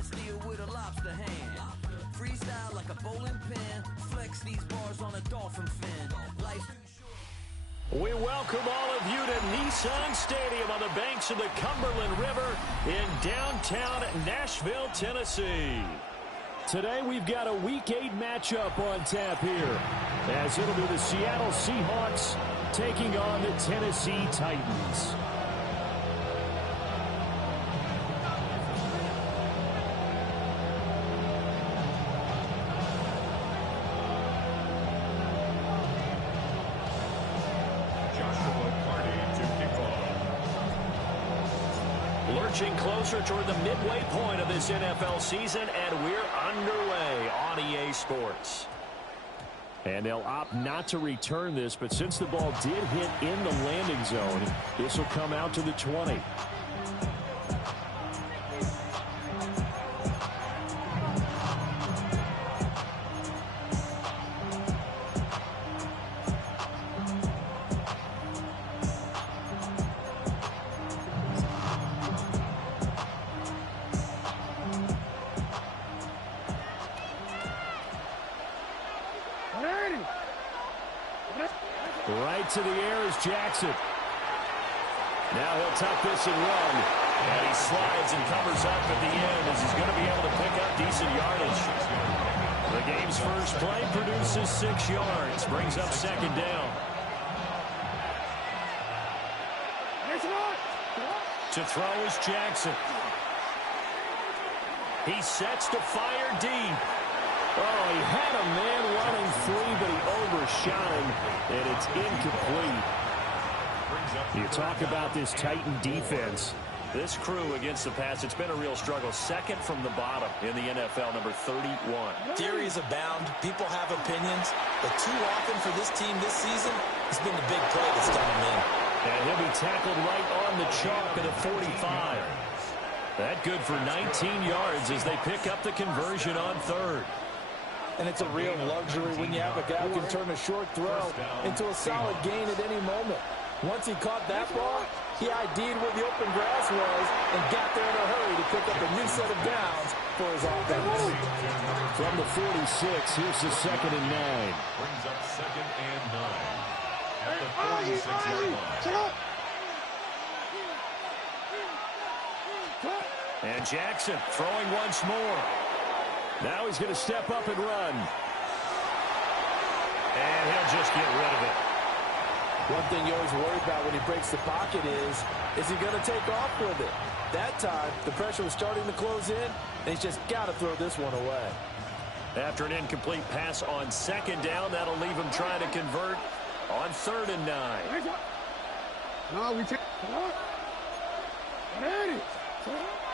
stainless steel with a lobster hand. Freestyle like a bowling pin. Flex these bars on a dolphin fin. Life's too short. We welcome all of you to Nissan Stadium on the banks of the Cumberland River in downtown Nashville, Tennessee. Today we've got a Week 8 matchup on tap here, as it'll be the Seattle Seahawks taking on the Tennessee Titans. Lurching closer toward the midway point of this NFL season, and we're underway on EA Sports. And they'll opt not to return this, but since the ball did hit in the landing zone, this will come out to the 20. Right to the air is Jackson. Now he'll tuck this and run. And he slides and covers up at the end as he's going to be able to pick up decent yardage. The game's first play produces 6 yards. Brings up second down. To throw is Jackson. He sets to fire deep. Oh, he had a man running free, but he overshot him, and it's incomplete. You talk about this Titan defense. This crew against the pass, it's been a real struggle. Second from the bottom in the NFL, number 31. Theories abound. People have opinions. But too often for this team this season, it's been the big play that's done them in. And he'll be tackled right on the chalk at a 45. That good for 19 yards as they pick up the conversion on third. And it's a real luxury when you have a guy who can turn a short throw into a solid gain at any moment. Once he caught that ball, he ID'd where the open grass was and got there in a hurry to pick up a new set of downs for his offense. From the 46, here's the 2nd and 9. Brings up 2nd and 9 at the 46-yard line. And Jackson throwing once more. Now he's going to step up and run. And he'll just get rid of it. One thing you always worry about when he breaks the pocket is he going to take off with it? That time, the pressure was starting to close in, and he's just got to throw this one away. After an incomplete pass on second down, that'll leave him trying to convert on 3rd and 9. No, we take.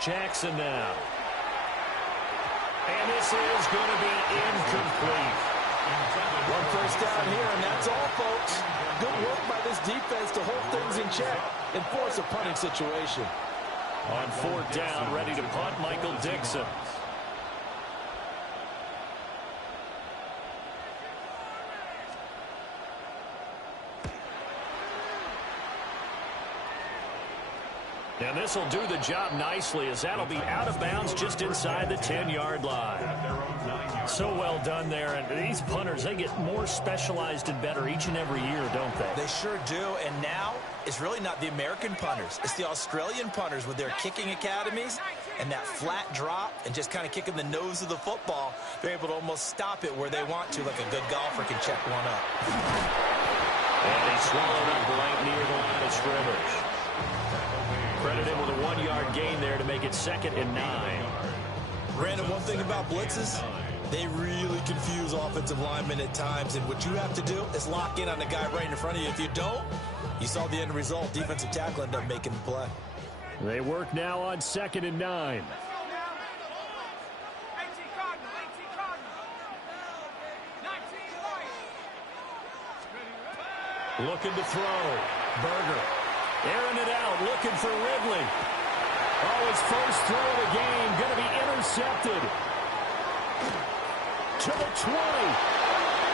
Jackson now. And this is going to be incomplete. One first down here, and that's all, folks. Good work by this defense to hold things in check and force a punting situation. On 4th down, ready to punt, Michael Dixon. And this will do the job nicely as that'll be out of bounds just inside the 10-yard line. So well done there. And these punters, they get more specialized and better each and every year, don't they? They sure do. And now it's really not the American punters. It's the Australian punters with their kicking academies and that flat drop and just kind of kicking the nose of the football. They're able to almost stop it where they want to, like a good golfer can check one up. And he swallowed up right near the line of scrimmage. Credit him with a 1-yard gain there to make it 2nd and 9. Brandon, one thing about blitzes, they really confuse offensive linemen at times, and what you have to do is lock in on the guy right in front of you. If you don't, you saw the end result. Defensive tackle ended up making the play. They work now on 2nd and 9. Looking to throw. Berger. Airing it out, looking for Ridley. Oh, his first throw of the game, going to be intercepted. To the 20.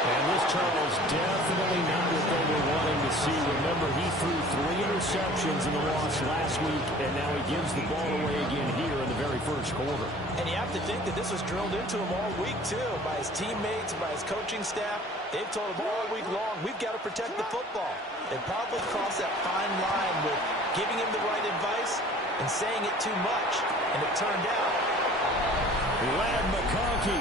And this tunnel's definitely not what they were wanting to see. Remember, he threw 3 interceptions in the loss last week, and now he gives the ball away again here in the very first quarter. And you have to think that this was drilled into him all week, too, by his teammates, by his coaching staff. They've told him all week long, we've got to protect the football. They probably crossed that fine line with giving him the right advice and saying it too much. And it turned out. Ladd McConkey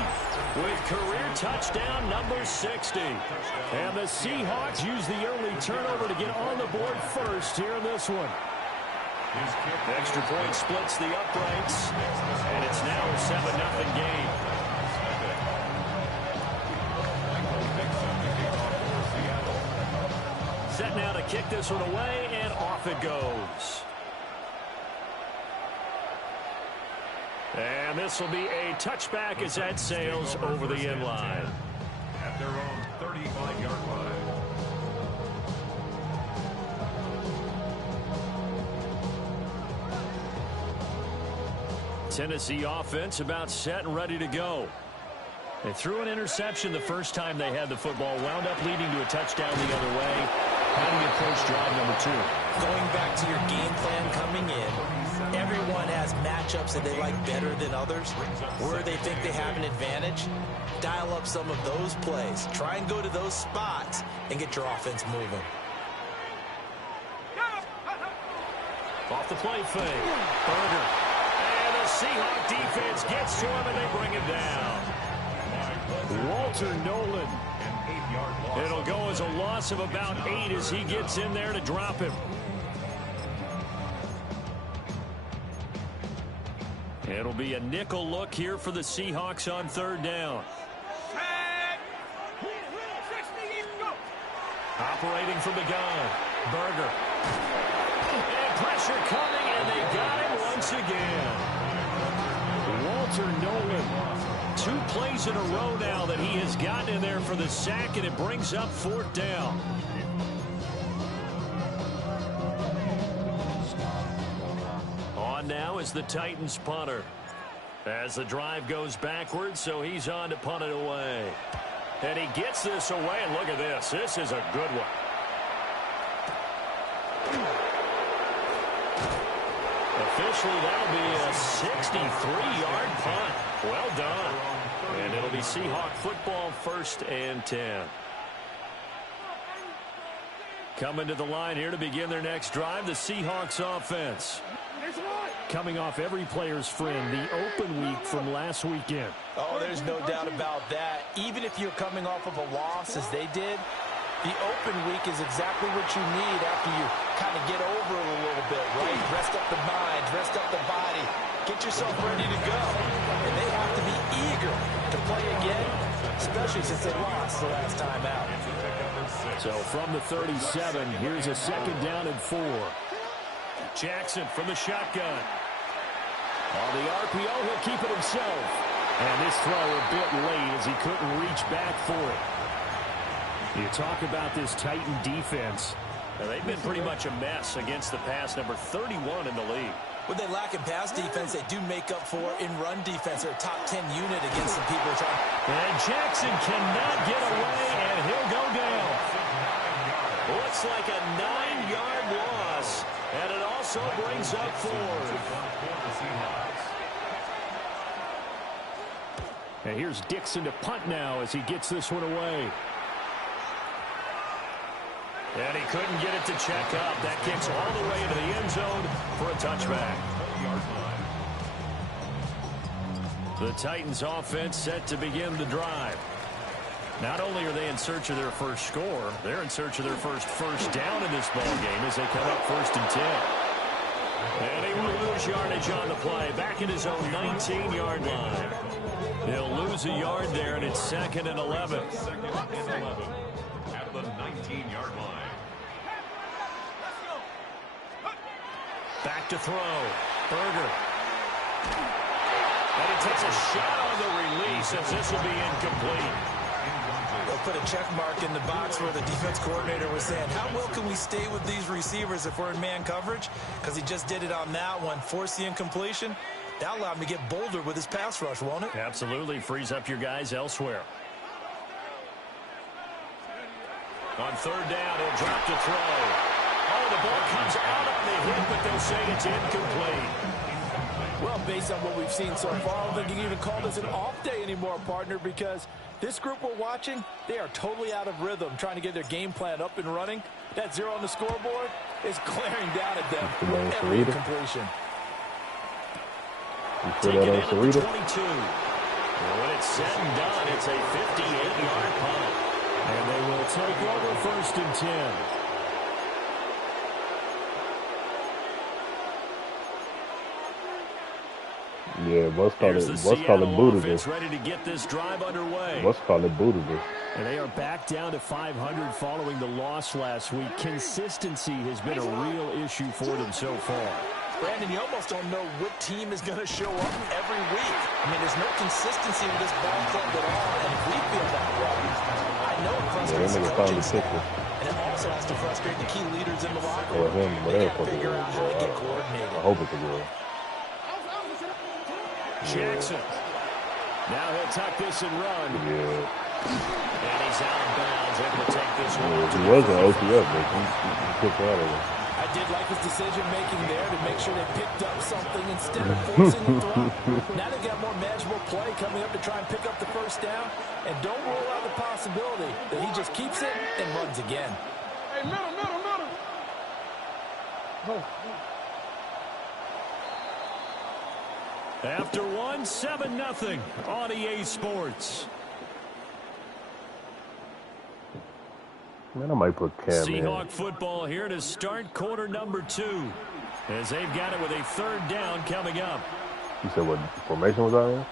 with career touchdown number 60. And the Seahawks use the early turnover to get on the board first here in this one. Extra point splits the uprights, and it's now a 7-0 game. Set now to kick this one away, and off it goes. And this will be a touchback as that sails over the end line. At their own 35-yard line. Tennessee offense about set and ready to go. They threw an interception the first time they had the football, wound up leading to a touchdown the other way. How do you approach drive number 2? Going back to your game plan coming in, everyone has matchups that they like better than others. Where they think they have an advantage, dial up some of those plays. Try and go to those spots and get your offense moving. Off the play fake. Berger. And the Seahawk defense gets to him, and they bring him down. Walter Nolan. It'll go as a loss of about 8 as he gets in there to drop him. It'll be a nickel look here for the Seahawks on third down. Operating from the gun. Berger. And pressure coming, and they got him once again. Walter Nolan. 2 plays in a row now that he has gotten in there for the sack, and it brings up 4th down. On now is the Titans punter. As the drive goes backwards, so he's on to punt it away. And he gets this away, and look at this. This is a good one. Officially, that'll be a 63-yard punt. Well done. And it'll be Seahawk football, 1st and 10. Coming to the line here to begin their next drive, the Seahawks offense. Coming off every player's friend, the open week from last weekend. Oh, there's no doubt about that. Even if you're coming off of a loss as they did, the open week is exactly what you need after you kind of get over it a little bit, right? Rest up the mind, rest up the body, get yourself ready to go. And they have to be eager to play again, especially since they lost the last time out. So from the 37, here's a 2nd down and 4. Jackson from the shotgun. On the RPO, he'll keep it himself. And this throw a bit late as he couldn't reach back for it. You talk about this Titan defense. Now, they've been pretty much a mess against the pass, number 31 in the league. When they lack in pass defense, they do make up for in run defense. They're a top 10 unit against the people trying. And Jackson cannot get away, and he'll go down. Looks like a 9-yard loss, and it also brings up 4th. And here's Dixon to punt now as he gets this one away. And he couldn't get it to check up. That kicks all the way into the end zone for a touchback. The Titans offense set to begin the drive. Not only are they in search of their first score, they're in search of their first down in this ball game as they come up 1st and 10. And he will lose yardage on the play. Back at his own 19-yard line. He'll lose a yard there, and it's 2nd and 11. 2nd and 11 at the 19-yard line. Back to throw. Berger. And he takes a shot on the release as this will be incomplete. They'll put a check mark in the box where the defense coordinator was saying, how well can we stay with these receivers if we're in man coverage? Because he just did it on that one, forced the incompletion. That'll allow him to get bolder with his pass rush, won't it? Absolutely. Frees up your guys elsewhere. On 3rd down, he'll drop to throw. Oh, the ball comes out on the hit, but they'll say it's incomplete. Well, based on what we've seen so far, I don't think you can even call this an off day anymore, partner, because this group we're watching, they are totally out of rhythm, trying to get their game plan up and running. That 0 on the scoreboard is glaring down at them with every completion. Taking it at the 22. When it's said and done, it's a 58-yard punt. And they will take over 1st and 10. Yeah, what's called bootable. Ready to get this drive underway. What's called bootable. And they are back down to 500 following the loss last week. Consistency has been a real issue for them so far. Brandon, you almost don't know what team is going to show up every week. I mean, there's no consistency with this ball club at all, and if we feel that way, I know it frustrates the coaching staff, and it also has to frustrate the key leaders in the locker room. They got to figure out how to get coordinated. I hope it's a good. Jackson. Now he'll tuck this and run. Yeah. And he's out of bounds, able to take this one. He was an OPF, but he kicked out of it. I did like his decision-making there to make sure they picked up something instead of forcing the throw. Now they've got more manageable play coming up to try and pick up the first down. And don't rule out the possibility that he just keeps it and runs again. Hey, middle. Oh. After one, 7-0 on EA Sports. Man, I might put Cam Seahawk in. football here to start quarter number 2. As they've got it with a 3rd down coming up. You said what formation was that in?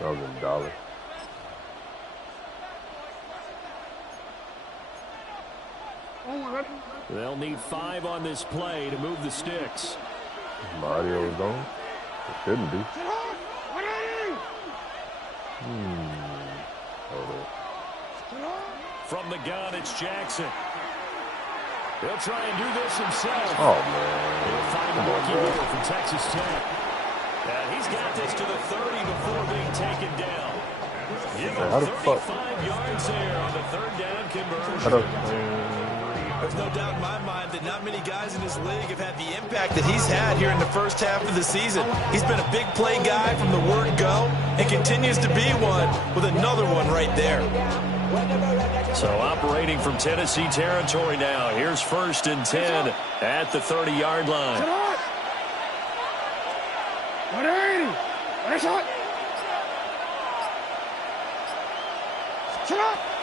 That was in dollars. They'll need 5 on this play to move the sticks. My audio is on. It shouldn't be. Hold on. From the gun, it's Jackson. He'll try and do this himself. Oh, man. He'll find the rookie Ritter from Texas Tech. And he's got this to the 30 before being taken down. Give him 35 yards there on the 3rd down conversion. There's no doubt in my mind that not many guys in this league have had the impact that he's had here in the first half of the season. He's been a big play guy from the word go and continues to be one with another one right there. So operating from Tennessee territory now. Here's 1st and 10 at the 30-yard line.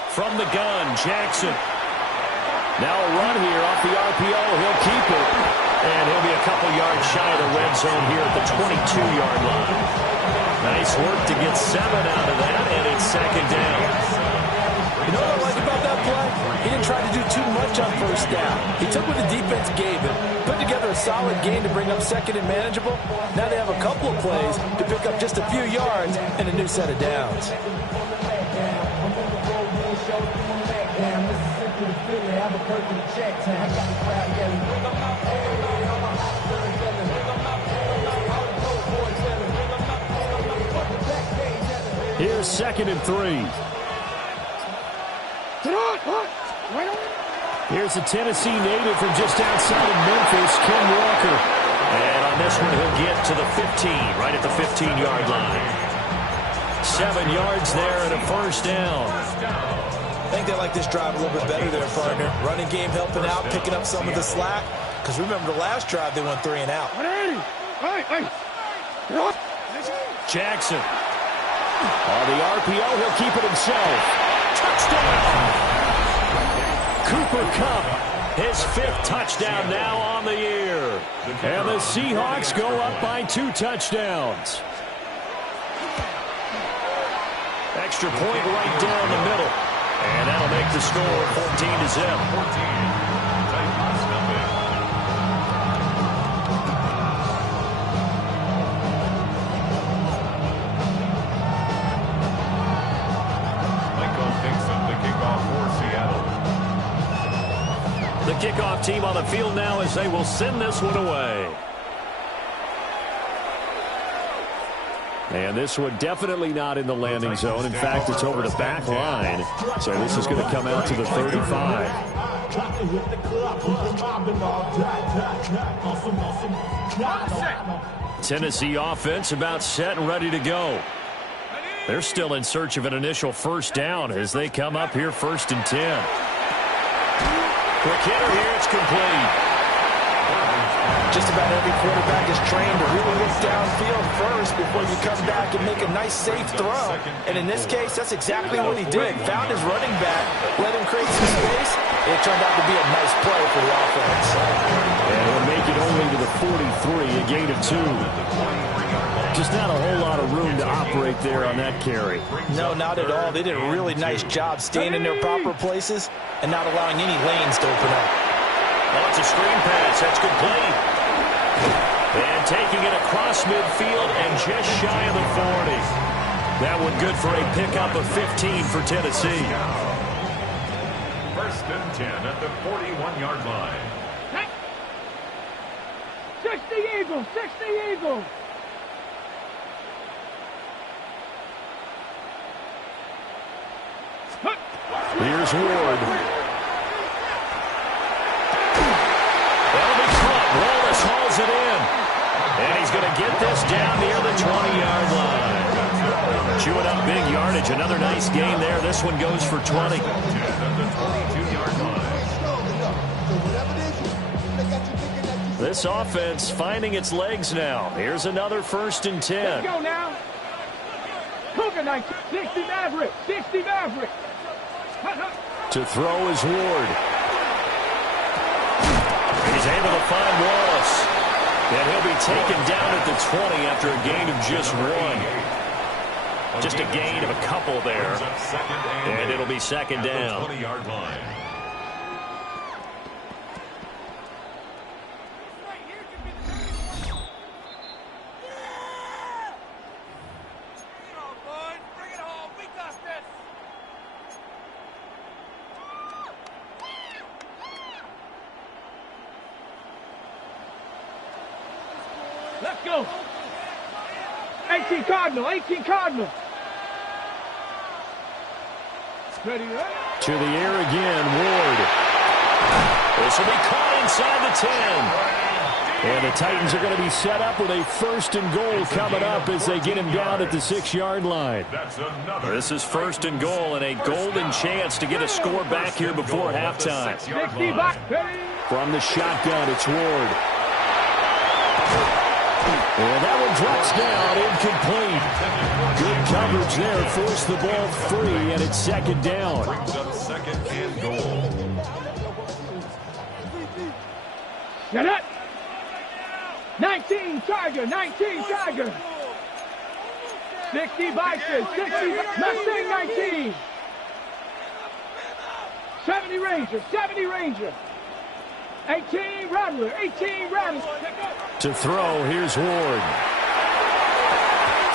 From the gun, Jackson. Now a run here off the RPO. He'll keep it. And he'll be a couple yards shy of the red zone here at the 22-yard line. Nice work to get 7 out of that, and it's 2nd down. You know what I like about that play? He didn't try to do too much on 1st down. He took what the defense gave him, put together a solid game to bring up 2nd and manageable. Now they have a couple of plays to pick up just a few yards and a new set of downs. Here's 2nd and 3. Here's a Tennessee native from just outside of Memphis, Ken Walker. And on this one, he'll get to the 15, right at the 15-yard line. 7 yards there and a 1st down. I think they like this drive a little bit better there, partner. Running game helping out, picking up some of the slack. Because remember the last drive, they went 3 and out. Jackson. On the RPO, he'll keep it himself. Touchdown! Cooper Kupp, his 5th touchdown now on the year. And the Seahawks go up by 2 touchdowns. Extra point right down the middle. And that'll make the score 14-0. The kickoff team on the field now as they will send this one away. And this one definitely not in the landing zone. In fact, it's over the back line. So this is going to come out to the 35. Tennessee offense about set and ready to go. They're still in search of an initial first down as they come up here 1st and 10. Quick hitter here, it's complete. Just about every quarterback is trained to really look downfield first before you come back and make a nice, safe throw. And in this case, that's exactly what he did. Found his running back, let him create some space. It turned out to be a nice play for the offense. And it'll make it only to the 43, a gain of 2. Just not a whole lot of room to operate there on that carry. No, not at all. They did a really nice job staying in their proper places and not allowing any lanes to open up. Oh, it's a screen pass. That's complete. And taking it across midfield and just shy of the 40. That one good for a pickup of 15 for Tennessee. 1st and 10 at the 41-yard line. 60 Eagles, 60 Eagles. Here's Ward. That'll be caught. Wallace hauls it in. And he's going to get this down near the 20-yard line. Chewing up big yardage. Another nice gain there. This one goes for 20. This offense finding its legs now. Here's another 1st and 10. Let's go now. Cougar 19, 60 Maverick, 60 Maverick. To throw is Ward. He's able to find Wallace. And he'll be taken down at the 20 after a gain of just 1. Just a gain of a couple there. And it'll be 2nd down. 20-yard line. Let's go. 18 Cardinal, 18 Cardinal. Ready, right? To the air again, Ward. This will be caught inside the 10. And the Titans are going to be set up with a 1st and goal coming up as they get him down at the 6-yard line. This is 1st and goal and a golden chance to get a score back here before halftime. 60 back, ready. From the shotgun, it's Ward. And that one drops down, incomplete. Good coverage there, forced the ball free, and it's 2nd down. Brings up 2nd and goal. Get it. 19 Tiger, 19 Tiger. 60 Bison, 60 Mustang 19. 70 Ranger, 70 Ranger. 18 Rattler, 18 Rattler. To throw, here's Ward.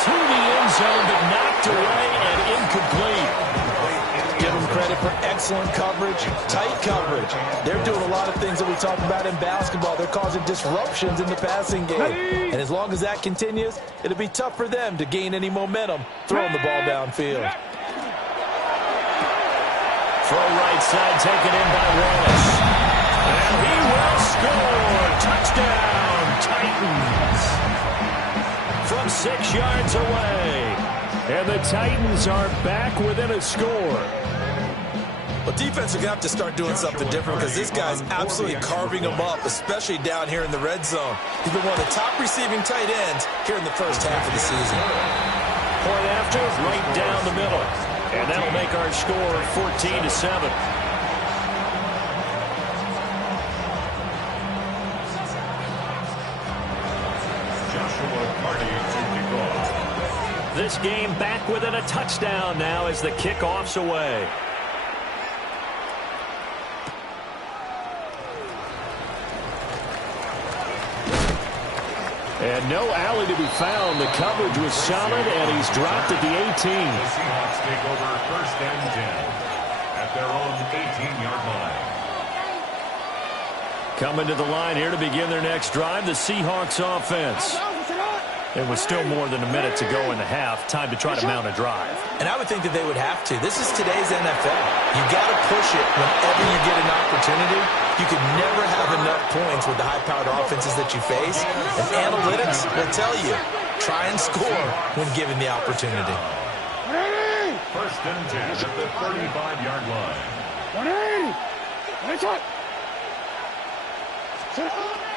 To the end zone, but knocked away and incomplete. Give them credit for excellent coverage, tight coverage. They're doing a lot of things that we talk about in basketball. They're causing disruptions in the passing game. And as long as that continues, it'll be tough for them to gain any momentum throwing the ball downfield. Throw right side, taken in by Wallace. And he will score. Touchdown, Titans. From 6 yards away. And the Titans are back within a score. Well, defense are going to have to start doing something different because this guy's absolutely carving them up, especially down here in the red zone. He's been one of the top receiving tight ends here in the first half of the season. Point after, right down the middle. And that'll make our score 14-7. This game back within a touchdown now as the kickoff's away. And no alley to be found. The coverage was solid, and he's dropped at the 18. The Seahawks take over 1st and 10 at their own 18-yard line. Coming to the line here to begin their next drive, the Seahawks offense. And with still more than a minute to go in the half, time to try to mount a drive. And I would think that they would have to. This is today's NFL. You got to push it whenever you get an opportunity. You can never have enough points with the high-powered offenses that you face. And analytics will tell you, try and score when given the opportunity. First and 10 at the 35-yard line. 180.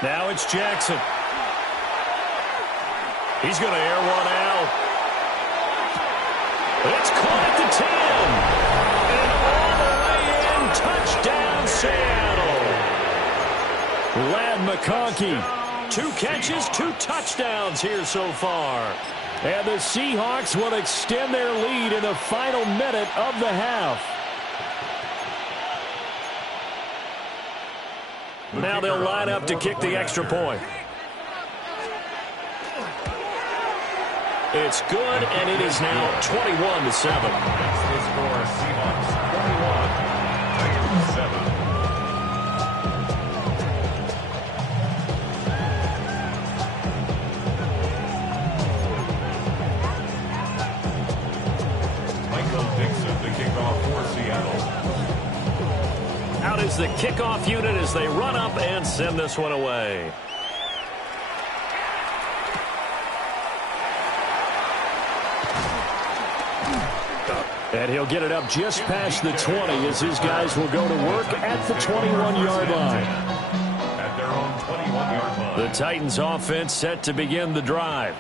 Now it's Jackson. He's going to air one out. It's caught at the 10. And all the way in, touchdown Seattle. Ladd McConkey, 2 catches, 2 touchdowns here so far. And the Seahawks will extend their lead in the final minute of the half. Now they'll line up to kick the extra point. It's good, and it is now 21-7. That's the score. Seahawks 21, Titans 7. Michael Dixon, the kickoff for Seattle. Out is the kickoff unit as they run up and send this one away. And he'll get it up just past the 20 as his guys will go to work at the 21-yard line. At their own 21-yard line. The Titans offense set to begin the drive.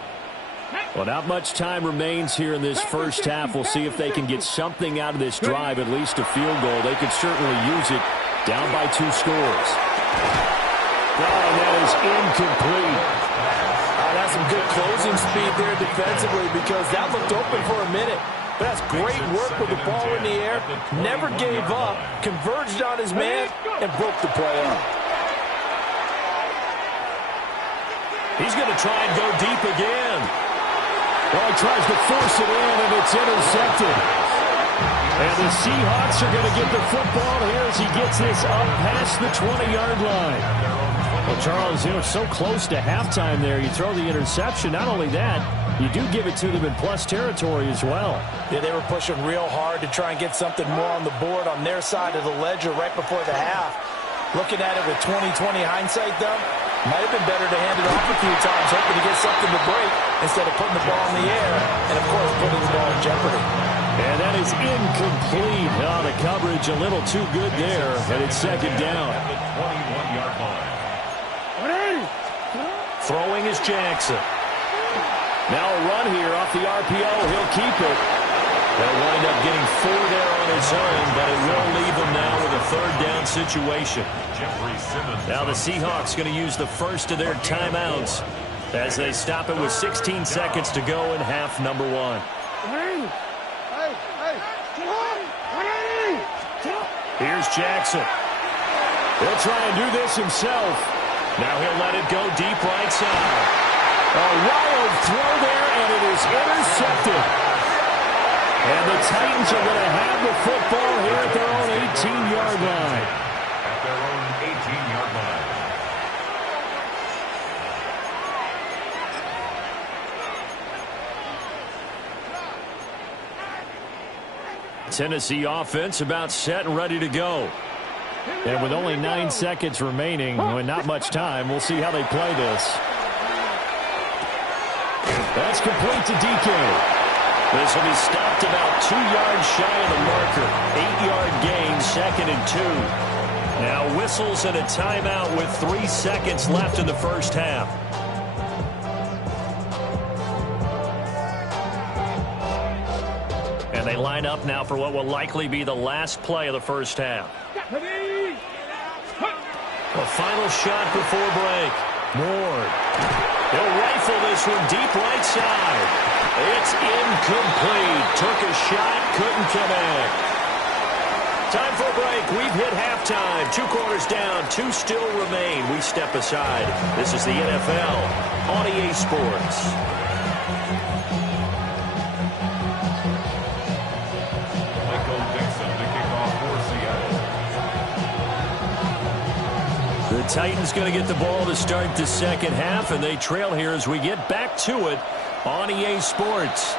Well, not much time remains here in this first half. We'll see if they can get something out of this drive, at least a field goal. They could certainly use it down by 2 scores. Oh, and that is incomplete. That's some good closing speed there defensively because that looked open for a minute. But that's great work with the ball in the air. Never gave up, converged on his man, and broke the play up. He's going to try and go deep again. Well, he tries to force it in, and it's intercepted. And the Seahawks are going to get the football here as he gets this up past the 20-yard line. Well, Charles, you know, so close to halftime there. You throw the interception. Not only that, you do give it to them in plus territory as well. Yeah, they were pushing real hard to try and get something more on the board on their side of the ledger right before the half. Looking at it with 20/20 hindsight, though, might have been better to hand it off a few times, hoping to get something to break instead of putting the ball in the air and, of course, putting the ball in jeopardy. And that is incomplete. Oh, the coverage a little too good there, and it's second down. At the 21-yard line. Throwing is Jackson. Now a run here off the RPO. He'll keep it. They'll wind up getting 4 there on his own, but it will leave him now with a third down situation. Jeffrey Simmons. Now the Seahawks going to use the first of their timeouts as they stop it with 16 seconds to go in half number 1. Here's Jackson. He'll try and do this himself. Now he'll let it go deep right side. A wild throw there, and it is intercepted. And the Titans are going to have the football here at their own 18-yard line. At their own 18-yard line. Tennessee offense about set and ready to go. And with only 9 seconds remaining, and not much time, we'll see how they play this. That's complete to DK. This will be stopped about 2 yards shy of the marker. 8-yard gain, 2nd and 2. Now whistles and a timeout with 3 seconds left in the first half. And they line up now for what will likely be the last play of the first half. A final shot before break. Ward. He'll rifle this one deep right side. It's incomplete. Took a shot, couldn't connect. Time for a break. We've hit halftime. 2 quarters down, 2 still remain. We step aside. This is the NFL on EA Sports. The Titans going to get the ball to start the second half, and they trail here as we get back to it on EA Sports.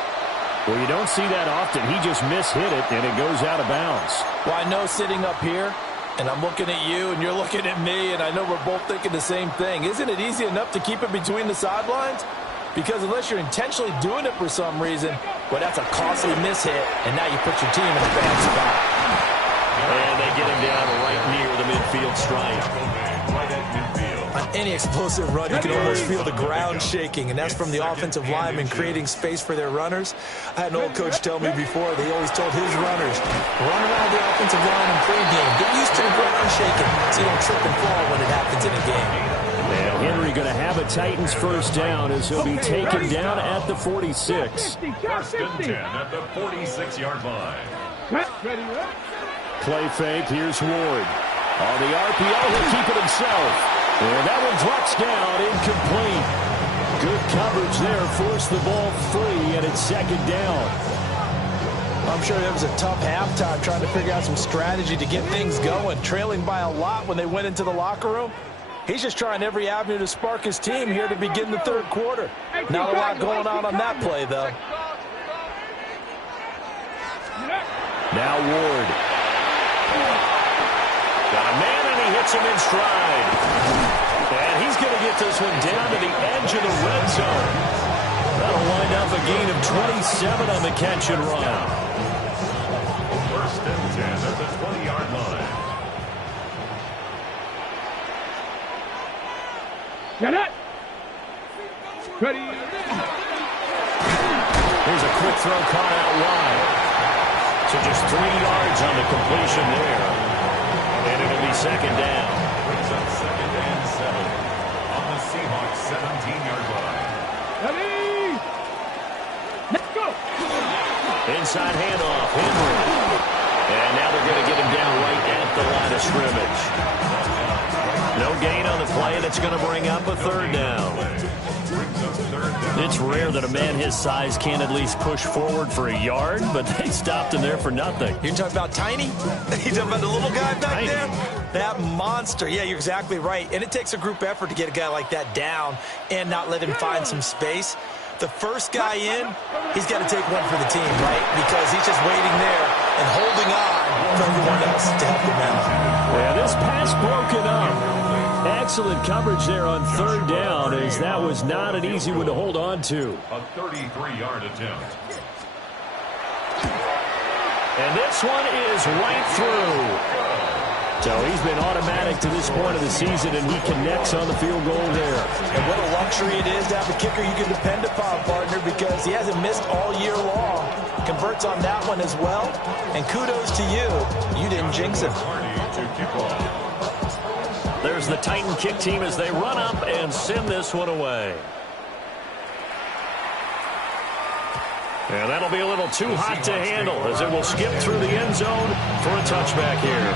Well, you don't see that often. He just mishit it, and it goes out of bounds. Well, I know sitting up here, and I'm looking at you, and you're looking at me, and I know we're both thinking the same thing. Isn't it easy enough to keep it between the sidelines? Because unless you're intentionally doing it for some reason, well, that's a costly mishit, and now you put your team in a bad spot. And they get him down right near the midfield stripe. Right at midfield. On any explosive run, you can almost feel the ground shaking, and that's from the offensive linemen creating space for their runners. I had an old coach tell me before, they always told his runners, run around the offensive line in pregame. Get used to the ground shaking so you don't trip and fall when it happens in a game. And Henry going to have a Titans first down as he'll be taken down at the 46. First and 10 at the 46-yard line. Play fake. Here's Ward. On the RPO, he'll keep it himself. And that one drops down, incomplete. Good coverage there, forced the ball free, and it's second down. I'm sure it was a tough halftime trying to figure out some strategy to get things going, trailing by a lot when they went into the locker room. He's just trying every avenue to spark his team here to begin the third quarter. Not a lot going on that play, though. Now Ward. Got a man, and he hits him in stride. And he's going to get this one down to the edge of the red zone. That'll wind up a gain of 27 on the catch and run. First and 10 at the 20-yard line. Get it. Ready. Here's a quick throw caught out wide. So just 3 yards on the completion there. And it'll be second down. Brings up second and 7 on the Seahawks 17-yard line. Ready. Let's go. Inside handoff, Henry. And now they're going to get him down right at the line of scrimmage. No gain on the play, and it's going to bring up a third down. It's rare that a man his size can't at least push forward for a yard, but they stopped him there for nothing. You're talking about Tiny? You're talking about the little guy back there? That monster. Yeah, you're exactly right. And it takes a group effort to get a guy like that down and not let him find some space. The first guy in, he's got to take one for the team, right? Because he's just waiting there and holding on for everyone else to help him out. Yeah, this pass broken up. Excellent coverage there on third down, as that was not an easy one to hold on to. A 33-yard attempt. And this one is right through. So he's been automatic to this point of the season, and he connects on the field goal there. And what a luxury it is to have a kicker you can depend upon, partner, because he hasn't missed all year long. Converts on that one as well. And kudos to you. You didn't jinx him. To kick off. There's the Titan kick team as they run up and send this one away. And that'll be a little too hot to handle as it will skip through the end zone for a touchback here.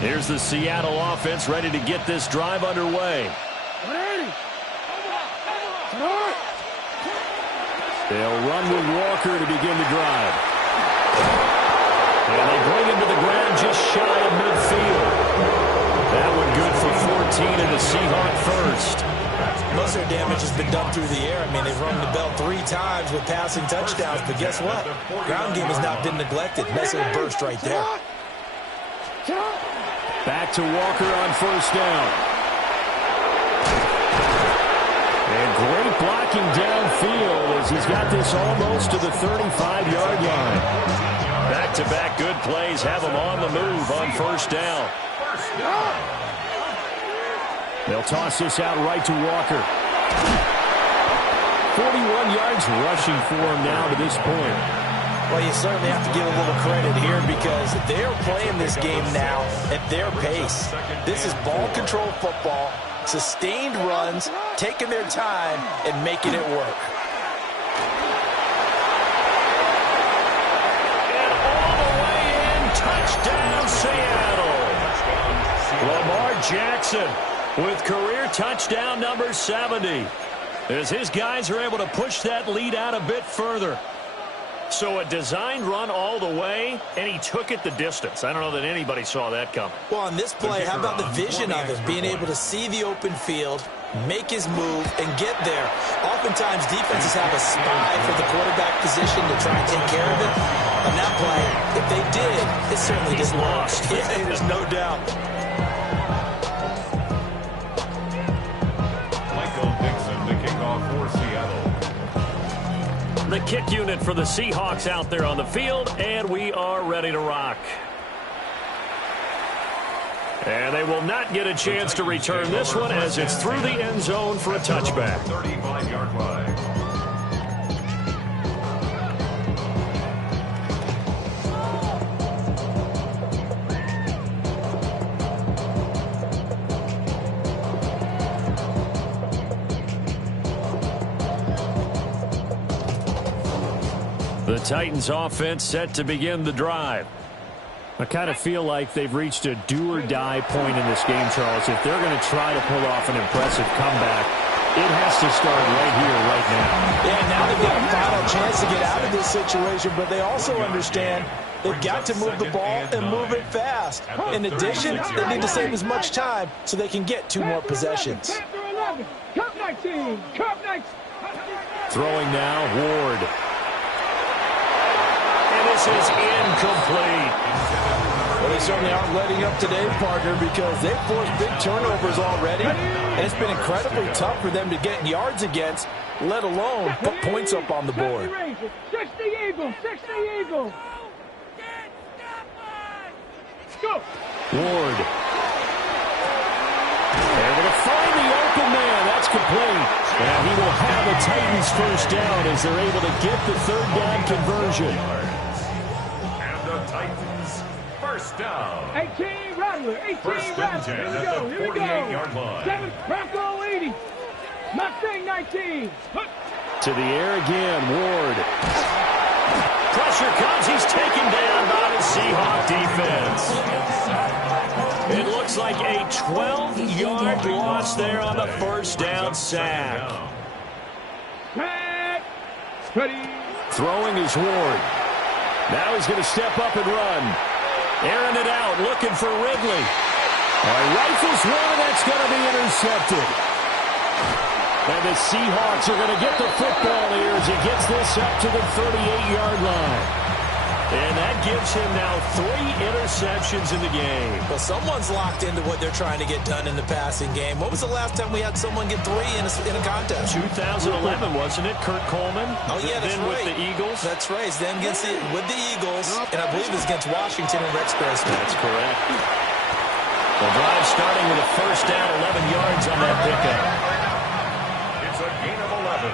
Here's the Seattle offense ready to get this drive underway. They'll run with Walker to begin the drive. And they bring him to the ground just shy of midfield. That one good for 14 and a Seahawk first. Most of their damage has been done through the air. I mean, they've rung the bell 3 times with passing touchdowns, but guess what? Ground game has not been neglected. Nice little burst right there. Back to Walker on first down. And great blocking downfield as he's got this almost to the 35-yard line. Back-to-back good plays have him on the move on first down. They'll toss this out right to Walker. 41 yards rushing for him now to this point. Well, you certainly have to give a little credit here because they're playing this game now at their pace. This is ball control football, sustained runs, taking their time, and making it work. And all the way in, touchdown Seattle. Lamar Jackson with career touchdown number 70, as his guys are able to push that lead out a bit further. So a designed run all the way, and he took it the distance. I don't know that anybody saw that coming. Well, on this play, how about the vision of it? Being able to see the open field, make his move, and get there. Oftentimes, defenses have a spy for the quarterback position to try and take care of it. On that play, if they did, it certainly didn't work. Yeah, there's no doubt. Michael Dixon to kick off for Seattle. The kick unit for the Seahawks out there on the field, and we are ready to rock. And they will not get a chance to return this one as it's through the end zone for a touchback. 35-yard line. The Titans offense set to begin the drive. I kind of feel like they've reached a do-or-die point in this game, Charles. If they're going to try to pull off an impressive comeback, it has to start right here, right now. Yeah, now they've got a final chance to get out of this situation, but they also understand they've got to move the ball and move it fast. In addition, they need to save as much time so they can get 2 more possessions. Throwing now, Ward. And this is incomplete. Well, they certainly aren't letting up today, partner, because they've forced big turnovers already, and it's been incredibly tough for them to get yards against, let alone put points up on the board. 60 Eagles, 60 Eagles. Go. Ward. Able to find the open man. That's complete. And he will have a Titans first down as they're able to get the third down conversion. And the Titans first down. 18 Rattler, 18 First and Rattler. 10 Here we at go, the here we go. 48-yard line. 7 Bronco 80. Mustang 19. To the air again, Ward. Pressure comes. He's taken down by the Seahawk defense. It looks like a 12-yard loss there on the first down sack. Ready. Throwing is Ward. Now he's going to step up and run. Airing it out, looking for Ridley. Rifles one, and that's going to be intercepted. And the Seahawks are going to get the football here as he gets this up to the 38-yard line. And that gives him now 3 interceptions in the game. Well, someone's locked into what they're trying to get done in the passing game. When was the last time we had someone get 3 in a contest? 2011, wasn't it? Kurt Coleman? Oh, yeah, that's then right. with the Eagles? That's right. Then with the Eagles, and I believe it was against Washington and Rex Grossman. That's correct. The drive starting with a first down, 11 yards on that pickup. It's a gain of 11.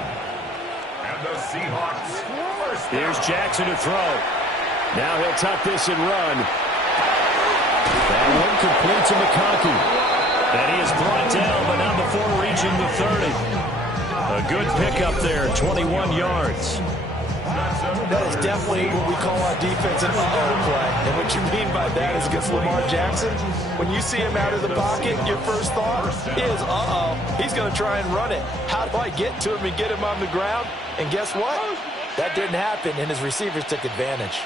And the Seahawks first down. Here's Jackson to throw. Now he'll tuck this and run. That one complete to McConkey. And he is brought down, but not before reaching the 30. A good pickup there, 21 yards. That is definitely what we call on defense an uh-oh play. And what you mean by that is against Lamar Jackson, when you see him out of the pocket, your first thought is, uh-oh, he's going to try and run it. How do I get to him and get him on the ground? And guess what? That didn't happen, and his receivers took advantage.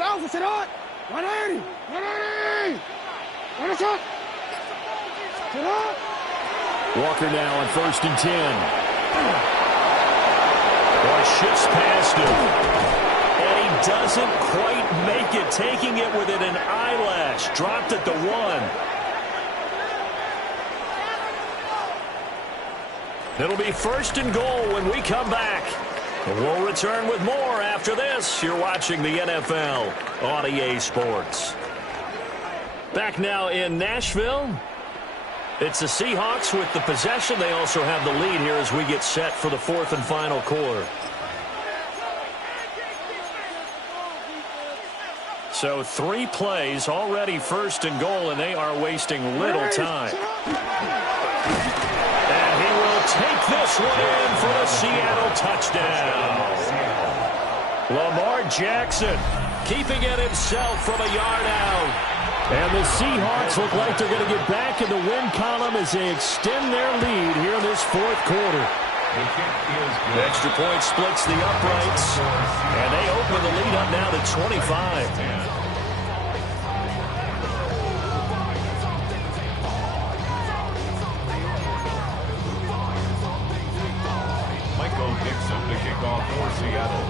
Alpha, sit on. 180. 180. Run a shot. Sit on. Walker now on first and 10. Boy, shifts past him. And he doesn't quite make it, taking it within an eyelash. Dropped at the 1. It'll be first and goal when we come back. We'll return with more after this. You're watching the NFL on EA Sports. Back now in Nashville. It's the Seahawks with the possession. They also have the lead here as we get set for the 4th and final quarter. So 3 plays already first and goal, and they are wasting little time. And he will take this one in for a Seattle touchdown. Lamar Jackson keeping it himself from a yard out. And the Seahawks look like they're going to get back in the win column as they extend their lead here in this fourth quarter. The extra point splits the uprights, and they open the lead up now to 25. Dixon to kick off for Seattle.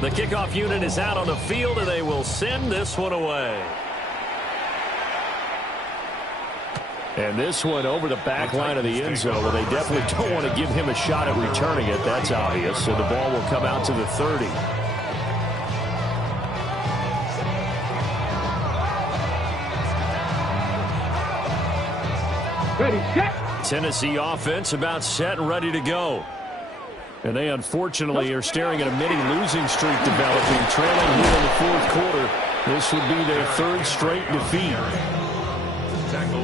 The kickoff unit is out on the field, and they will send this one away. And this one over the back line of the end zone, where they definitely don't want to give him a shot at returning it. That's obvious. So the ball will come out to the 30. Ready, set. Tennessee offense about set and ready to go. And they unfortunately are staring at a mini losing streak developing, trailing here in the fourth quarter. This would be their third straight defeat.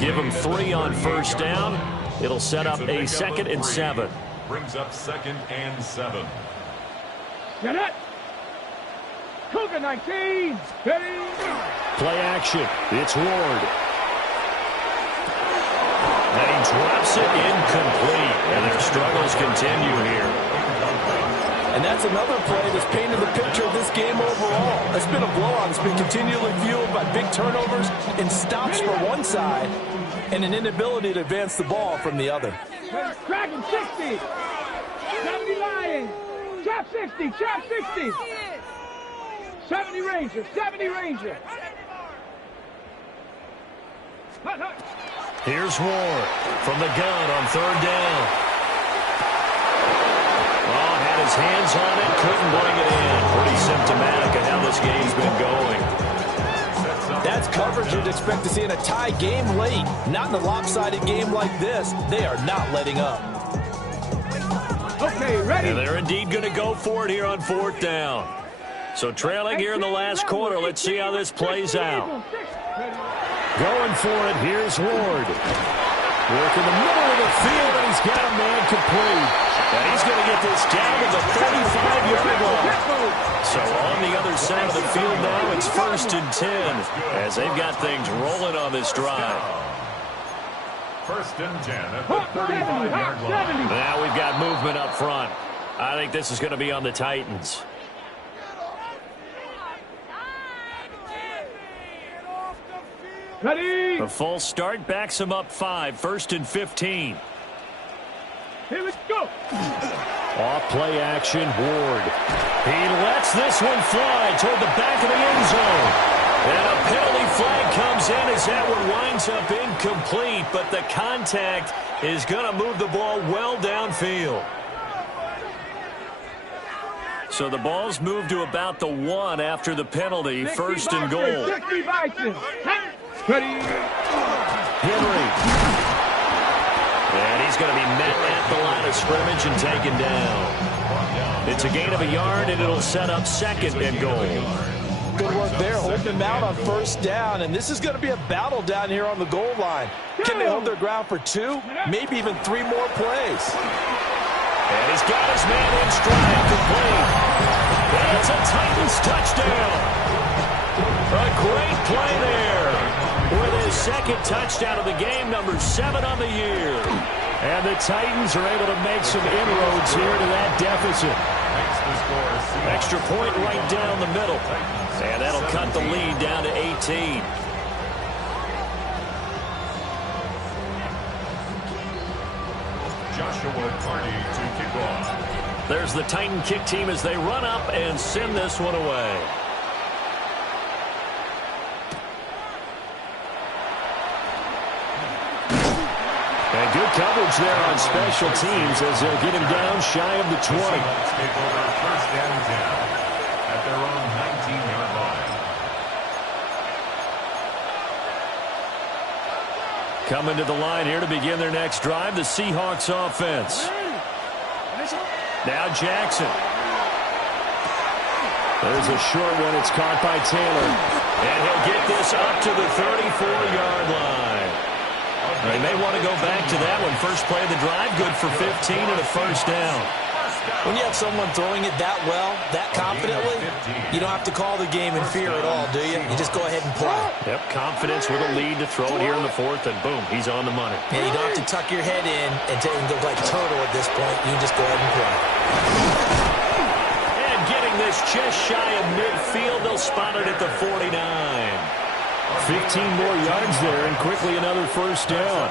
Give them 3 on first down. It'll set up a 2nd and 7. Brings up 2nd and 7. Get it. Cougar 19. Ready. Play action. It's Ward. And he drops it incomplete. And their struggles continue here. And that's another play that's painted the picture of this game overall. It's been a blowout. It's been continually fueled by big turnovers and stops for one side and an inability to advance the ball from the other. Dragon 60. 70 Lions. Chop 60. Chop 60. 70 Rangers. 70 Rangers. Here's Ward from the gun on third down. Oh, had his hands on it, couldn't bring it in. Pretty symptomatic of how this game's been going. That's coverage you'd expect to see in a tie game late. Not in a lopsided game like this. They are not letting up. Okay, ready. And they're indeed going to go for it here on fourth down. So trailing here in the last quarter. Let's see how this plays out. Going for it, here's Ward. Work in the middle of the field, and he's got a man complete. And he's going to get this down to the 35-yard line. So on the other side of the field now, it's 1st and 10, as they've got things rolling on this drive. 1st and 10 at the 35-yard line. Now we've got movement up front. I think this is going to be on the Titans. Ready. The full start backs him up 5, 1st and 15. Here we go. Off play action, Ward. He lets this one fly toward the back of the end zone. And a penalty flag comes in as that one winds up incomplete, but the contact is going to move the ball well downfield. So the ball's moved to about the 1 after the penalty, 1st and goal. 60 Bison. Ready. Henry. And he's going to be met at the line of scrimmage and taken down. It's a gain of a yard, and it'll set up 2nd and goal. Good work there, holding them out on first down, and this is going to be a battle down here on the goal line. Can they hold their ground for 2, maybe even 3 more plays? And he's got his man in stride, complete. That's a Titans touchdown. A great play there. With his 2nd touchdown of the game, number 7 on the year. And the Titans are able to make some inroads here to that deficit. Extra point right down the middle. And that'll cut the lead down to 18. Joshua Carty to kick off. There's the Titan kick team as they run up and send this one away. And good coverage there on special teams as they'll get him down shy of the 20. Take over 1st and 10 at their own 19-yard line. Coming to the line here to begin their next drive, the Seahawks offense. Now Jackson. There's a short one. It's caught by Taylor. And he'll get this up to the 34-yard line. They may want to go back to that one. First play of the drive, good for 15 and a first down. When you have someone throwing it that well, that confidently, you don't have to call the game in fear at all, do you? You just go ahead and play. Yep, confidence with a lead to throw it here in the fourth, and boom, he's on the money. Yeah, you don't have to tuck your head in and go like turtle at this point. You can just go ahead and play. And getting this just shy of midfield, they'll spot it at the 49. 15 more yards there, and quickly another first down.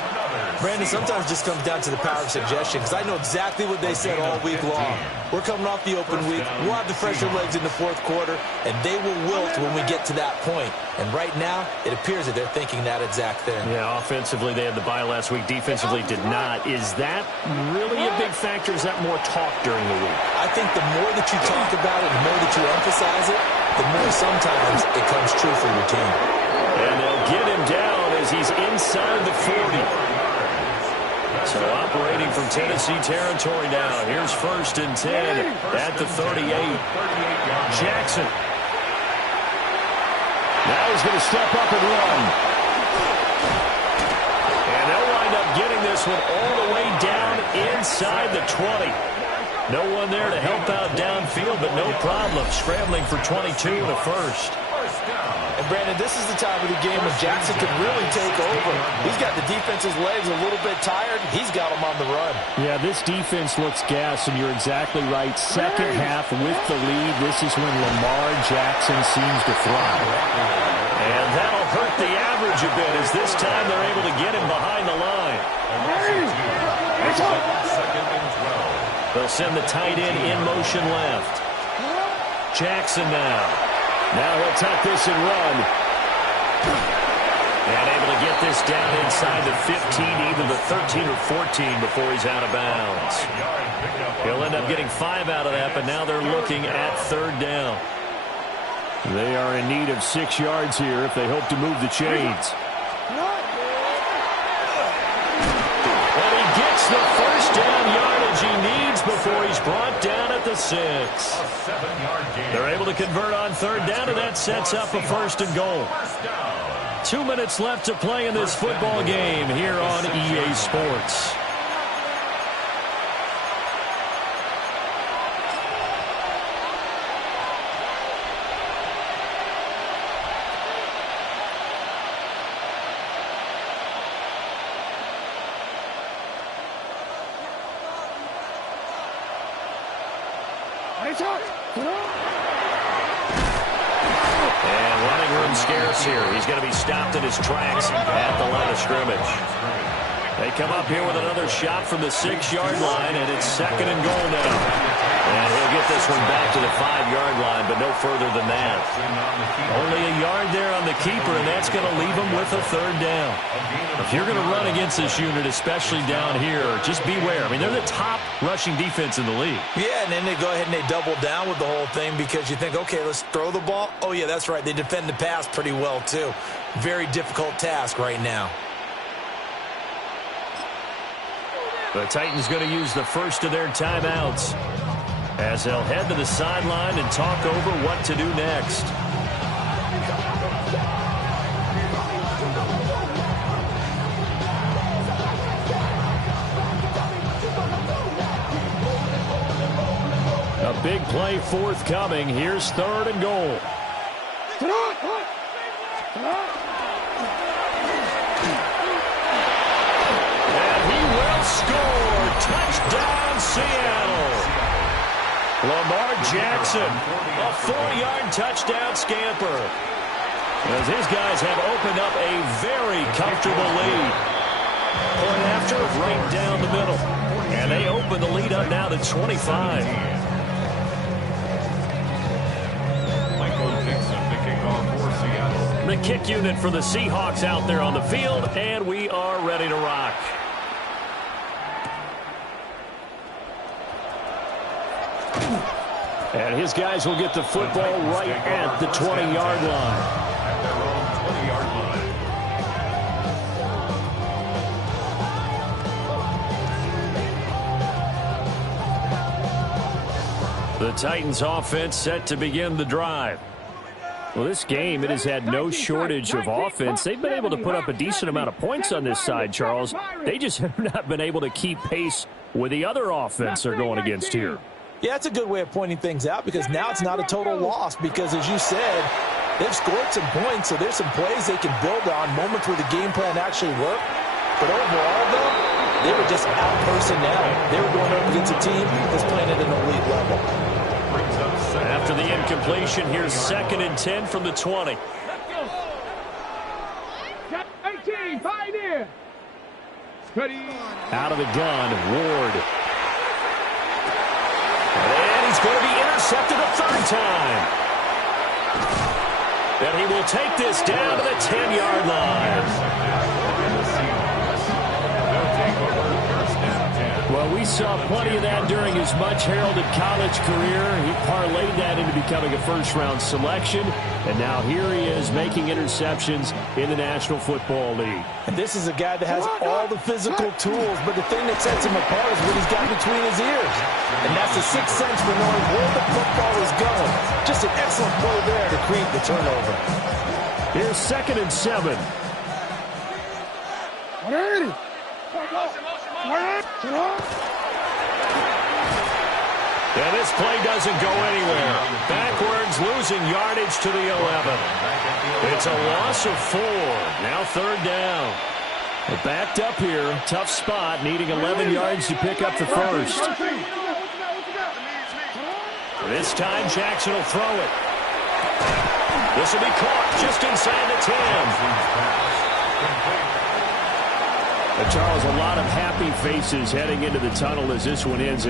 Brandon, sometimes it just comes down to the power of suggestion, because I know exactly what they said all week long. We're coming off the open week. We'll have the fresher legs in the fourth quarter, and they will wilt when we get to that point. And right now, it appears that they're thinking that exact thing. Yeah, offensively, they had the bye last week. Defensively, did not. Is that really a big factor? Is that more talk during the week? I think the more that you talk about it, the more that you emphasize it, the more sometimes it comes true for your team. And they'll get him down as he's inside the 40. So operating from Tennessee territory now. Here's 1st and 10 at the 38. Jackson. Now he's going to step up and run. And they'll wind up getting this one all the way down inside the 20. No one there to help out downfield, but no problem. Scrambling for 22 and a first. And, Brandon, this is the time of the game when Jackson can really take over. He's got the defense's legs a little bit tired. He's got them on the run. Yeah, this defense looks gassed, and you're exactly right. Second half with the lead, this is when Lamar Jackson seems to thrive. And that'll hurt the average a bit as this time they're able to get him behind the line. They'll send the tight end in motion left. Jackson now. Now he'll tuck this and run. And able to get this down inside the 15, either the 13 or 14 before he's out of bounds. He'll end up getting 5 out of that, but now they're looking at 3rd down. They are in need of 6 yards here if they hope to move the chains. And he gets the first down yardage he needs before he's brought down at the 6. They're able to convert on 3rd down, and that sets up a 1st and goal. 2 minutes left to play in this football game here on EA Sports. And running room scarce here. He's going to be stopped in his tracks at the line of scrimmage. They come up here with another shot from the 6-yard line, and it's 2nd and goal now. And he'll get this one back to the 5-yard line, but no further than that. Only a yard there on the keeper, and that's going to leave him with a 3rd down. If you're going to run against this unit, especially down here, just beware. I mean, they're the top rushing defense in the league. Yeah, and then they go ahead and they double down with the whole thing because you think, okay, let's throw the ball. Oh, yeah, that's right. They defend the pass pretty well, too. Very difficult task right now. The Titans going to use the first of their timeouts as they'll head to the sideline and talk over what to do next. A big play forthcoming. Here's 3rd and goal. Score! Touchdown, Seattle! Lamar Jackson, a 4-yard touchdown scamper. As his guys have opened up a very comfortable lead. Point after, right down the middle. And they open the lead up now to 25. Michael Dixon, the kickoff for Seattle. The kick unit for the Seahawks out there on the field, and we are ready to rock. And his guys will get the football right at the 20-yard line. At their own 20-yard line. The Titans offense set to begin the drive. Well, this game, it has had no shortage of offense. They've been able to put up a decent amount of points on this side, Charles. They just have not been able to keep pace with the other offense they're going against here. Yeah, that's a good way of pointing things out because now it's not a total loss because, as you said, they've scored some points, so there's some plays they can build on, moments where the game plan actually worked. But overall, though, they were just out-personnel. They were going up against a team that's playing at an elite level. After the incompletion, here's 2nd and 10 from the 20. 18, pioneer. Ready. Out of the gun, Ward. And he's going to be intercepted a 3rd time. And he will take this down to the 10-yard line. Well, we saw plenty of that during his much-heralded college career. He parlayed that into becoming a first-round selection, and now here he is making interceptions in the National Football League. And this is a guy that has all the physical tools, but the thing that sets him apart is what he's got between his ears. And that's the sixth sense for knowing where the football is going. Just an excellent play there to create the turnover. Here's 2nd and 7. And this play doesn't go anywhere. Backwards, losing yardage to the 11. It's a loss of 4. Now 3rd down. They're backed up here. Tough spot, needing 11 yards to pick up the first. This time, Jackson will throw it. This will be caught just inside the 10. Charles, a lot of happy faces heading into the tunnel as this one ends.